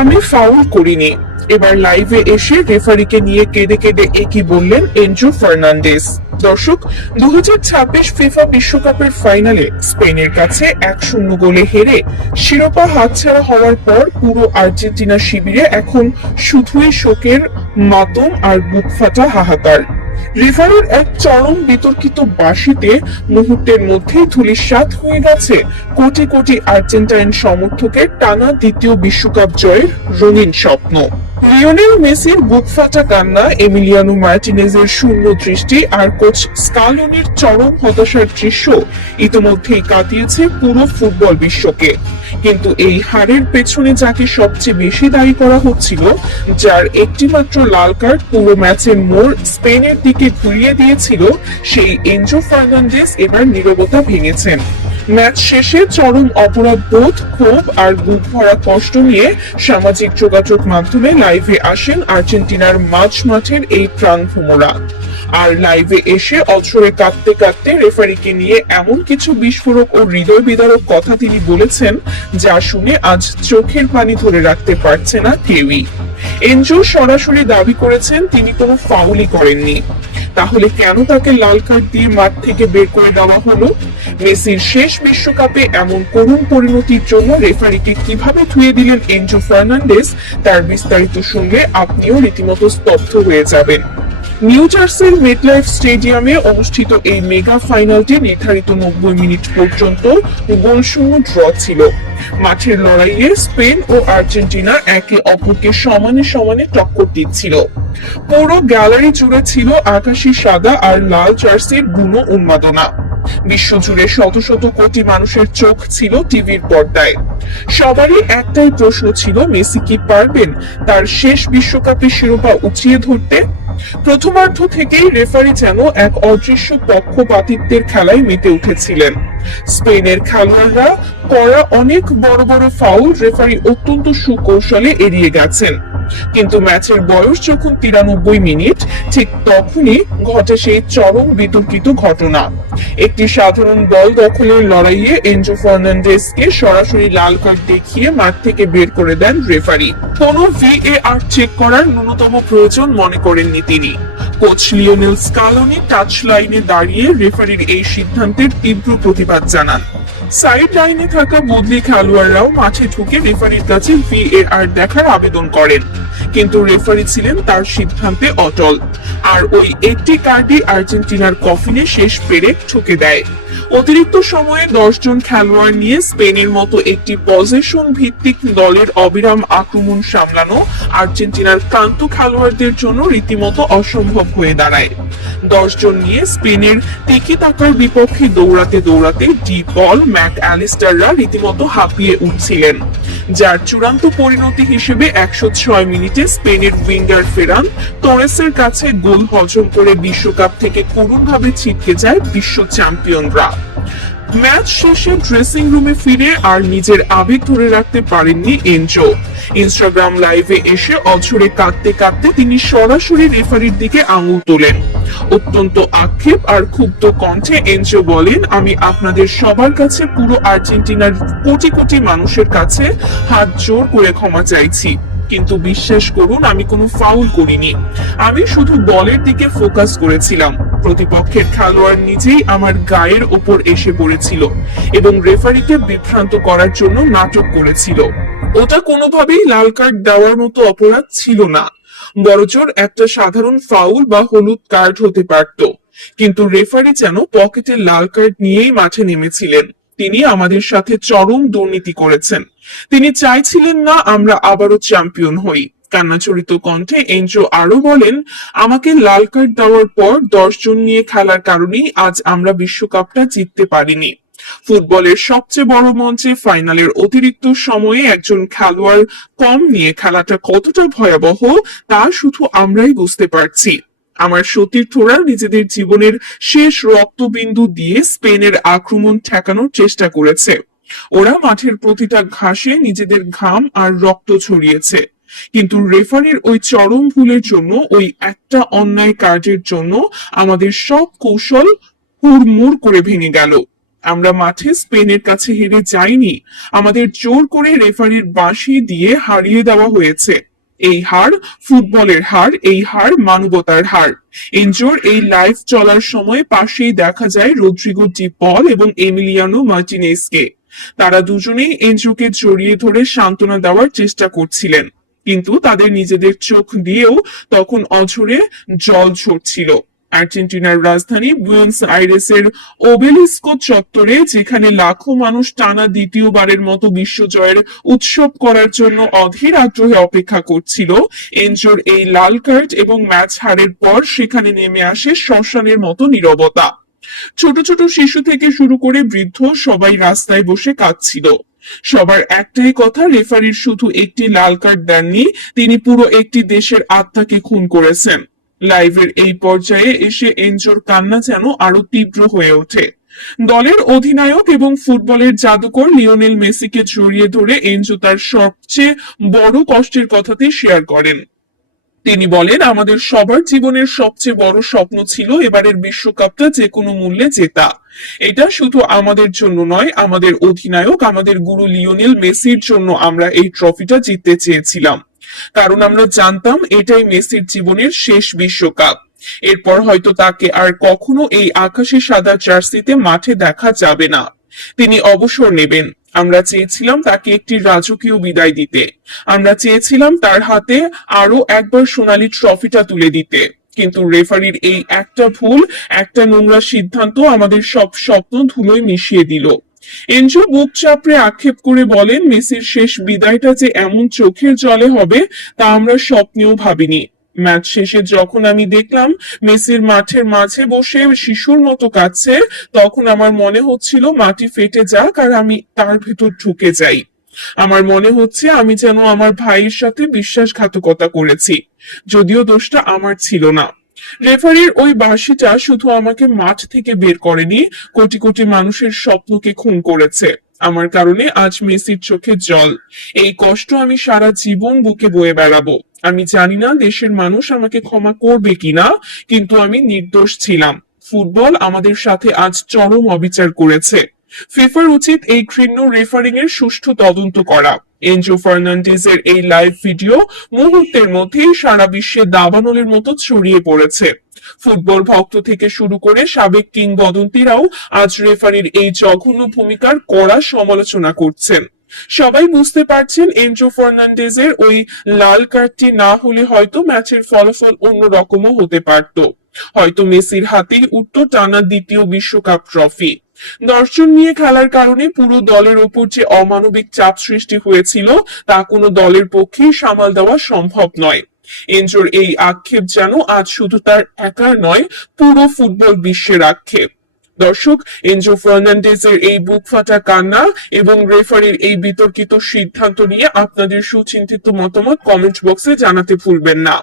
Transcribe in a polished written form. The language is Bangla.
আমি ফাউল করিনি। এবার লাইভে এসে রেফারিকে নিয়ে কেঁদে কেঁদে একই বললেন এনজো ফার্নান্ডেজ। দর্শক, 2026 ফিফা বিশ্বকাপের ফাইনালে স্পেনের কাছে 1-0 গোলে হেরে শিরোপা হাতছাড়া হওয়ার পর পুরো আর্জেন্টিনা শিবিরে এখন শুধুই শোকের মাতম আর বুক ফাটা হাহাকার। রেফারির এক চরম বিতর্কিত বাঁশিতে মুহূর্তের মধ্যেই ধূলিসাৎ হয়ে গেছে কোটি কোটি আর্জেন্টাইন সমর্থকের টানা দ্বিতীয় বিশ্বকাপ জয়ের রঙিন স্বপ্ন। লিওনেল মেসির বুক ফাটা কান্না, এমিলিয়ানো মার্টিনেজের শূন্য দৃষ্টি আর কোচ স্কালোনির চরম হতাশার দৃশ্য ইতিমধ্যেই কাটিয়েছে পুরো ফুটবল বিশ্বকে। কিন্তু এই হারের পেছনে যাকে সবচেয়ে বেশি দায়ী করা হচ্ছিল, যার একটি মাত্র লাল কার্ড পুরো ম্যাচের মোড় স্পেনের দিকে ঘুরিয়ে দিয়েছিল, সেই এনজো ফার্নান্ডেজ এবার নীরবতা ভেঙেছেন। ম্যাচ শেষে চরম অপরাধ বোধ, ক্ষোভ আর বুক ভরা কষ্ট নিয়ে সামাজিক যোগাযোগ মাধ্যমে লাইভে আসেন আর্জেন্টিনার মাঝ মাঠের এই প্রাণভোমরা। আর লাইভে এসে অঝরে কাঁদতে কাঁদতে রেফারিকে নিয়ে এমন কিছু বিস্ফোরক ও হৃদয় বিদারক কথা তিনি বলেছেন, যা শুনে আজ চোখের পানি ধরে রাখতে পারছে না কেউই। এনজো সরাসরি দাবি করেছেন তিনি কোনো ফাউলই করেননি। তাহলে কেন তাকে লাল কার্ড দিয়ে মাঠ থেকে বের করে দেওয়া হলো? মেসির শেষ বিশ্বকাপে এমন করুণ পরিণতির জন্য রেফারিকে কিভাবে ধুয়ে দিলেন এনজো ফার্নান্ডেজ, তার বিস্তারিত শুনলে আপনিও রীতিমতো স্তব্ধ হয়ে যাবেন। নিউ জার্সির মেটলাইফ স্টেডিয়ামে অনুষ্ঠিত এই মেগা ফাইনালটি নির্ধারিত 90 মিনিট পর্যন্ত গোলশূন্য ড্র ছিল। মাঠের লড়াইয়ে স্পেন ও আর্জেন্টিনা একে অপরকে সমানে সমানে টক্কর দিচ্ছিল। পুরো গ্যালারি জুড়ে ছিল আকাশী সাদা আর লাল জার্সির বুনো উন্মাদনা। বিশ্বজুড়ে শত শত কোটি মানুষের চোখ ছিল টিভির পর্দায়। সবারই একটাই প্রশ্ন ছিল, মেসি কি পারবেন তার শেষ বিশ্বকাপে শিরোপা উঁচিয়ে ধরতে? প্রথমার্ধ থেকেই রেফারি যেন এক অদৃশ্য পক্ষপাতিত্বের খেলায় মেতে উঠেছিলেন। স্পেনের খেলোয়াড়রা করা অনেক বড় বড় ফাউল রেফারি অত্যন্ত সুকৌশলে এড়িয়ে গেছেন। কিন্তু ম্যাচের বয়স যখন 93 মিনিট, ঠিক তখনই ঘটে সেই চরম বিতর্কিত ঘটনা। একটি সাধারণ বল দখলের লড়াইয়ে এনজো ফার্নান্ডেজকে সরাসরি লাল কার্ড দেখিয়ে মাঠ থেকে বের করে দেন রেফারি। কোনো VAR চেক করার ন্যূনতম প্রয়োজন মনে করেননি তিনি। কোচ লিওনেল স্কালোনি টাচ লাইনে দাঁড়িয়ে রেফারির এই সিদ্ধান্তের তীব্র প্রতিবাদ জানান। সাইড লাইনে থাকা বদলি খেলোয়াড়রাও মাঠে ঢুকে রেফারির কাছে VAR দেখার আবেদন করেন, কিন্তু রেফারি ছিলেন তার সিদ্ধান্তে অটল। আর ওই একটি কার্ডই আর্জেন্টিনার কফিনে শেষ পেরেক ঠুকে দেয়। অতিরিক্ত সময়ে 10 জন খেলোয়াড় নিয়ে স্পেনের মতো একটি পজিশন ভিত্তিক দলের অবিরাম আক্রমণ সামলানো আর্জেন্টিনার ক্লান্ত খেলোয়াড়দের জন্য রীতিমতো অসম্ভব হয়ে দাঁড়ায়। 10 জন নিয়ে স্পেনের টিকি টাকার বিপক্ষে দৌড়াতে দৌড়াতে ডি পল, ম্যাক অ্যালিস্টাররা রীতিমতো হাঁপিয়ে উঠছিলেন, যার চূড়ান্ত পরিণতি হিসেবে 106 মিনিটে স্পেনের উইঙ্গার ফেরান তোরেসের কাছে গোল হজম করে বিশ্বকাপ থেকে করুণভাবে ছিটকে যায় বিশ্ব চ্যাম্পিয়নরা। ম্যাচ শেষে ড্রেসিং রুমে ফিরে আর নিজের আবেগ ধরে রাখতে পারেননি এনজো। ইনস্টাগ্রাম লাইভে এসে অঝরে কাঁদতে কাঁদতে তিনি সরাসরি রেফারির দিকে আঙুল তোলেন। অত্যন্ত আক্ষেপ আর ক্ষুব্ধ কণ্ঠে এনজো বলেন, আমি আপনাদের সবার কাছে, পুরো আর্জেন্টিনার কোটি কোটি মানুষের কাছে হাত জোর করে ক্ষমা চাইছি, কিন্তু বিশ্বাস করুন আমি কোনো ফাউল করিনি। আমি শুধু বলের দিকে ফোকাস করেছিলাম। প্রতিপক্ষের খেলোয়াড় নিজেই আমার গায়ের ওপর এসে পড়েছিল এবং রেফারিকে বিভ্রান্ত করার জন্য নাটক করেছিল। ওটা কোনোভাবেই লাল কার্ড দেওয়ার মতো অপরাধ ছিল না, বরজোর একটা সাধারণ ফাউল বা হলুদ কার্ড হতে পারত। কিন্তু রেফারি যেন পকেটে লাল কার্ড নিয়েই মাঠে নেমেছিলেন। তিনি আমাদের সাথে চরম দুর্নীতি করেছেন। তিনি চাইছিলেন না আমরা আবারও চ্যাম্পিয়ন হই। কান্নাজড়িত কণ্ঠে এনজো আরো বলেন, আমাকে লাল কার্ড দেওয়ার পর 10 জন নিয়ে খেলার কারণেই আজ আমরা বিশ্বকাপটা জিততে পারিনি। ফুটবলের সবচেয়ে বড় মঞ্চে ফাইনালের অতিরিক্ত সময়ে একজন খেলোয়াড় কম নিয়ে খেলাটা কতটা ভয়াবহ তা শুধু আমরাই বুঝতে পারছি। আমার সতীর্থরা নিজেদের জীবনের শেষ রক্তবিন্দু দিয়ে স্পেনের আক্রমণ ঠেকানোর চেষ্টা করেছে। ওরা মাঠের প্রতিটা ঘাসে নিজেদের ঘাম আর রক্ত ছড়িয়েছে, কিন্তু রেফারির ওই চরম ভুলের জন্য, ওই একটা অন্যায় কার্ডের জন্য আমাদের সব কৌশল হুড়মুড় করে ভেঙে গেল। আমরা মাঠে স্পেনের কাছে হেরে যাইনি, আমাদের জোর করে রেফারির বাঁশি দিয়ে হারিয়ে দেওয়া হয়েছে। এই হার ফুটবলের হার, এই হার মানবতার হার। এনজোর এই লাইভ চলার সময় পাশেই দেখা যায় রদ্রিগো ডি পল এবং এমিলিয়ানো মার্টিনেজকে। তারা দুজনেই এনজোকে জড়িয়ে ধরে সান্ত্বনা দেওয়ার চেষ্টা করছিলেন, কিন্তু তাদের নিজেদের চোখ দিয়েও তখন অঝরে জল ঝরছিল। আর্জেন্টিনার রাজধানী বুয়েন্স আইরেসের ওবেলিস্কো চত্বরে, যেখানে লাখো মানুষ টানা দ্বিতীয়বারের মতো বিশ্বজয়ের উৎসব করার জন্য অধীর আগ্রহে অপেক্ষা করছিল, এনজোর এই লাল কার্ড এবং ম্যাচ হারের পর সেখানে নেমে আসে শ্মশানের মতো নীরবতা। ছোট ছোট শিশু থেকে শুরু করে বৃদ্ধ সবাই রাস্তায় বসে কাঁদছিল। সবার একটাই কথা, রেফারির শুধু একটি লাল কার্ড দেননি, তিনি পুরো একটি দেশের আত্মাকে খুন করেছেন। লাইভের এই পর্যায়ে এসে এনজোর কান্না যেন আরো তীব্র হয়ে ওঠে। দলের অধিনায়ক এবং ফুটবলের জাদুকর লিওনেল মেসিকে জড়িয়ে ধরে এনজো তার সবচেয়ে বড় কষ্টের কথাটি শেয়ার করেন। তিনি বলেন, আমাদের সবার জীবনের সবচেয়ে বড় স্বপ্ন ছিল এবারের বিশ্বকাপটা যে কোনো মূল্যে জেতা। এটা শুধু আমাদের জন্য নয়, আমাদের অধিনায়ক, আমাদের গুরু লিওনেল মেসির জন্য আমরা এই ট্রফিটা জিততে চেয়েছিলাম, কারণ আমরা জানতাম এটাই মেসির জীবনের শেষ বিশ্বকাপ। এরপর হয়তো তাকে আর কখনো এই আকাশি সাদা জার্সিতে মাঠে দেখা যাবে না। তিনি অবসর নেবেন। আমরা চেয়েছিলাম তাকে একটি রাজকীয় বিদায় দিতে, আমরা চেয়েছিলাম তার হাতে আরো একবার সোনালী ট্রফিটা তুলে দিতে, কিন্তু রেফারির এই একটা ভুল, একটা নোংরা সিদ্ধান্ত আমাদের সব স্বপ্ন ধুলোয় মিশিয়ে দিল। এনজো বুক চাপড়ে আক্ষেপ করে বলেন, মেসির শেষ বিদায়টা যে এমন চোখের জলে হবে তা আমরা স্বপ্নেও ভাবিনি। ম্যাচ শেষে যখন আমি দেখলাম মেসির মাঠের মাঝে বসে শিশুর মতো কাঁদছে, তখন আমার মনে হচ্ছিল মাটি ফেটে যাক আর আমি তার ভেতর ঢুকে যাই। আমার মনে হচ্ছে আমি যেন আমার ভাইয়ের সাথে বিশ্বাসঘাতকতা করেছি, যদিও দোষটা আমার ছিল না। রেফারির ওই বাঁশিটা শুধু আমাকে মাঠ থেকে বের করেনি, কোটি কোটি মানুষের স্বপ্নকে খুন করেছে। আমার কারণে আজ মেসির চোখে জল। এই কষ্ট আমি সারা জীবন বুকে বয়ে বেড়াবো। আমি জানি না দেশের মানুষ আমাকে ক্ষমা করবে কিনা, কিন্তু আমি নির্দোষ ছিলাম। ফুটবল আমাদের সাথে আজ চরম অবিচার করেছে। ফিফার উচিত এই ঘৃণ্য রেফারিং এর সুষ্ঠু তদন্ত করা। এনজো ফার্নান্ডেজের এই লাইভ ভিডিও মুহূর্তের মধ্যেই সারা বিশ্বে দাবানলের মতো ছড়িয়ে পড়েছে। ফুটবল ভক্ত থেকে শুরু করে সাবেক কিংবদন্তিরাও আজ রেফারির এই জঘন্য ভূমিকার কড়া সমালোচনা করছেন। সবাই বুঝতে পারছেন এনজো ফার্নান্ডেজের ওই লাল কার্ডটি না হলে হয়তো ম্যাচের ফলাফল অন্যরকমও হতে পারত। হয়তো মেসির হাতেই উঠত টানা দ্বিতীয় বিশ্বকাপ ট্রফি। দর্শন নিয়ে খেলার কারণে পুরো দলের ওপর যে অমানবিক চাপ সৃষ্টি হয়েছিল তা কোনো দলের পক্ষেই সামাল দেওয়া সম্ভব নয়। এনজোর এই আক্ষেপ যেন আজ শুধু তার একার নয়, পুরো ফুটবল বিশ্বের আক্ষেপ। দর্শক, এনজো ফার্নান্ডেজের এই বুক ফাটা কান্না এবং রেফারির এই বিতর্কিত সিদ্ধান্ত নিয়ে আপনাদের সুচিন্তিত মতামত কমেন্ট বক্সে জানাতে ভুলবেন না।